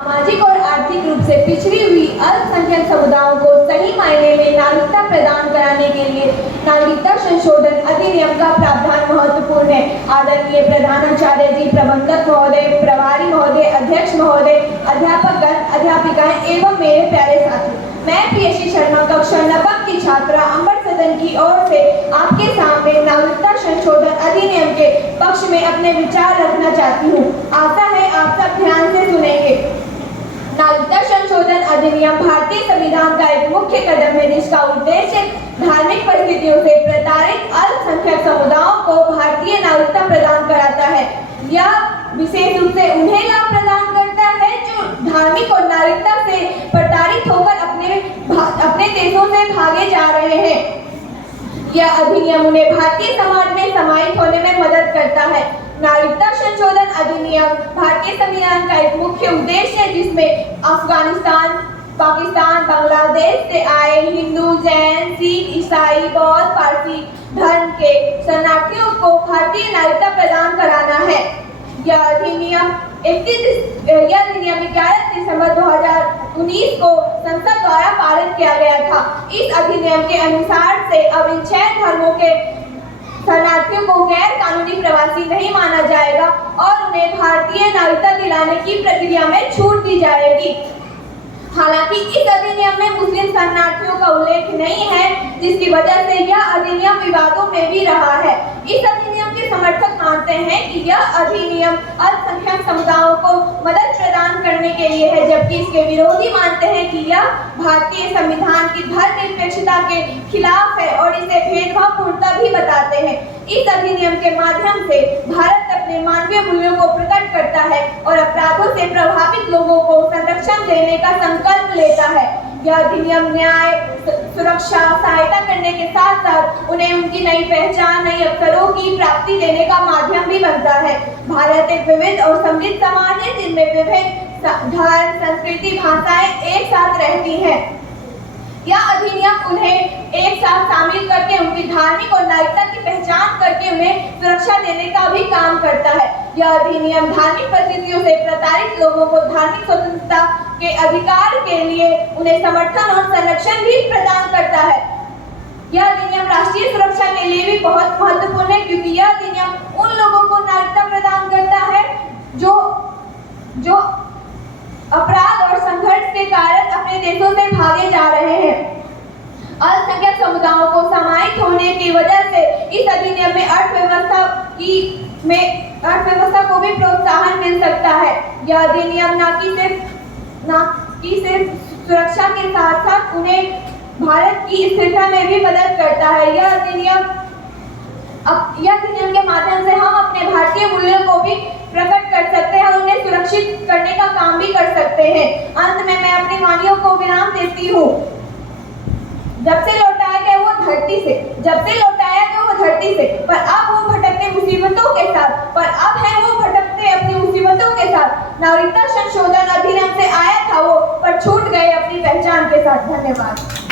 सामाजिक और आर्थिक रूप से पिछड़ी हुई अल्पसंख्यक समुदायों को सही मायने में नागरिकता प्रदान कराने के लिए नागरिकता संशोधन अधिनियम का प्रावधान महत्वपूर्ण है। आदरणीय प्रधानाचार्य जी, प्रबंधक महोदय, प्रभारी महोदय, अध्यक्ष महोदय, अध्यापकगण, अध्यापिकाएं एवं मेरे प्यारे साथी, मैं पीएससी शर्मा कक्षा 9 की छात्रा अंबर सदन की ओर से आपके सामने नागरिकता संशोधन अधिनियम के पक्ष में अपने विचार रखना चाहती हूँ। आशा है आप सब ध्यान से सुनेंगे। नागरिकता संशोधन अधिनियम भारतीय संविधान का एक मुख्य कदम है, जिसका उद्देश्य धार्मिक परिस्थितियों से प्रताड़ित अल्पसंख्यक समुदायों को भारतीय नागरिकता प्रदान कराता है। यह विशेष रूप से उन्हें लाभ प्रदान करता है जो धार्मिक और नागरिकता से प्रताड़ित होकर अपने देशों से भागे जा रहे हैं। यह अधिनियम उन्हें भारतीय समाज में समाहित होने में मदद करता है। नागरिकता संशोधन अधिनियम भारतीय संविधान का एक मुख्य उद्देश्य है, जिसमें अफगानिस्तान, पाकिस्तान, बांग्लादेश से आए हिंदू, जैन, सिख, ईसाई, बौद्ध, पारसी धर्म के शरणार्थियों को भारतीय नागरिकता प्रदान कराना है। यह अधिनियम 11 दिसंबर 2019 को संसद द्वारा पारित किया गया था। इस अधिनियम के अनुसार से अब इन 6 धर्मों के शरणार्थियों को गैर कानूनी प्रवासी नहीं माना जाएगा और उन्हें भारतीय नागरिकता दिलाने की प्रक्रिया में छूट दी जाएगी। हालांकि इस अधिनियम में मुस्लिम शरणार्थियों का उल्लेख नहीं है, जिसकी वजह से यह अधिनियम विवादों में भी रहा है। इस अधिनियम के समर्थक मानते हैं कि यह अधिनियम अल्पसंख्यक समुदायों को मदद प्रदान करने के लिए है, जबकि इसके विरोधी मानते हैं कि यह भारतीय संविधान की धर्मनिरपेक्षता के खिलाफ है और इसे भेदभावपूर्णता भी बताते हैं। इस अधिनियम के माध्यम से भारत अपने मानवीय मूल्यों को प्रकट करता है और अपराधों से प्रभावित लोगों को संरक्षण देने का संकल्प लेता है। यह अधिनियम न्याय, सुरक्षा, सहायता करने के साथ साथ उन्हें उनकी नई पहचान, नई अवसरों की प्राप्ति देने का माध्यम भी बनता है। भारत एक विविध और समृद्ध समाज है, जिनमें विभिन्न धर्म, संस्कृति, भाषाएं एक साथ रहती हैं। यह अधिनियम उन्हें एक साथ शामिल करके उनकी धार्मिक और नागरिकता की पहचान करके उन्हें सुरक्षा देने का भी काम करता है। यह अधिनियम धार्मिक परिस्थितियों से प्रताड़ित लोगों को धार्मिक स्वतंत्रता के अधिकार के लिए उन्हें समर्थन और संरक्षण भी प्रदान करता है। यह अधिनियम राष्ट्रीय सुरक्षा के लिए भी बहुत महत्वपूर्ण है, क्योंकि यह अधिनियम उन लोगों को नागरिकता प्रदान करता है जो अपराध और संघर्ष के कारण अपने देशों से भागे जा रहे हैं। अल्पसंख्यक समुदायों को समाहित होने की वजह से इस अधिनियम में अर्थव्यवस्था को भी प्रोत्साहन मिल सकता है। यह अधिनियम न कि सिर्फ सुरक्षा के साथ साथ उन्हें भारत की स्थिरता में भी मदद करता है। यह अधिनियम के माध्यम से हम अपने भारतीय मूल्यों को भी प्रकट कर सकते हैं और उन्हें सुरक्षित करने का काम भी कर सकते हैं। अंत में मैं अपनी वाणियों को विराम देती हूँ। जब से लौटाया गया वो धरती से, पर अब वो भटकते मुसीबतों के साथ, अपनी मुसीबतों के साथ। नागरिकता संशोधन अधिनियम से आया था वो, पर छूट गए अपनी पहचान के साथ। धन्यवाद।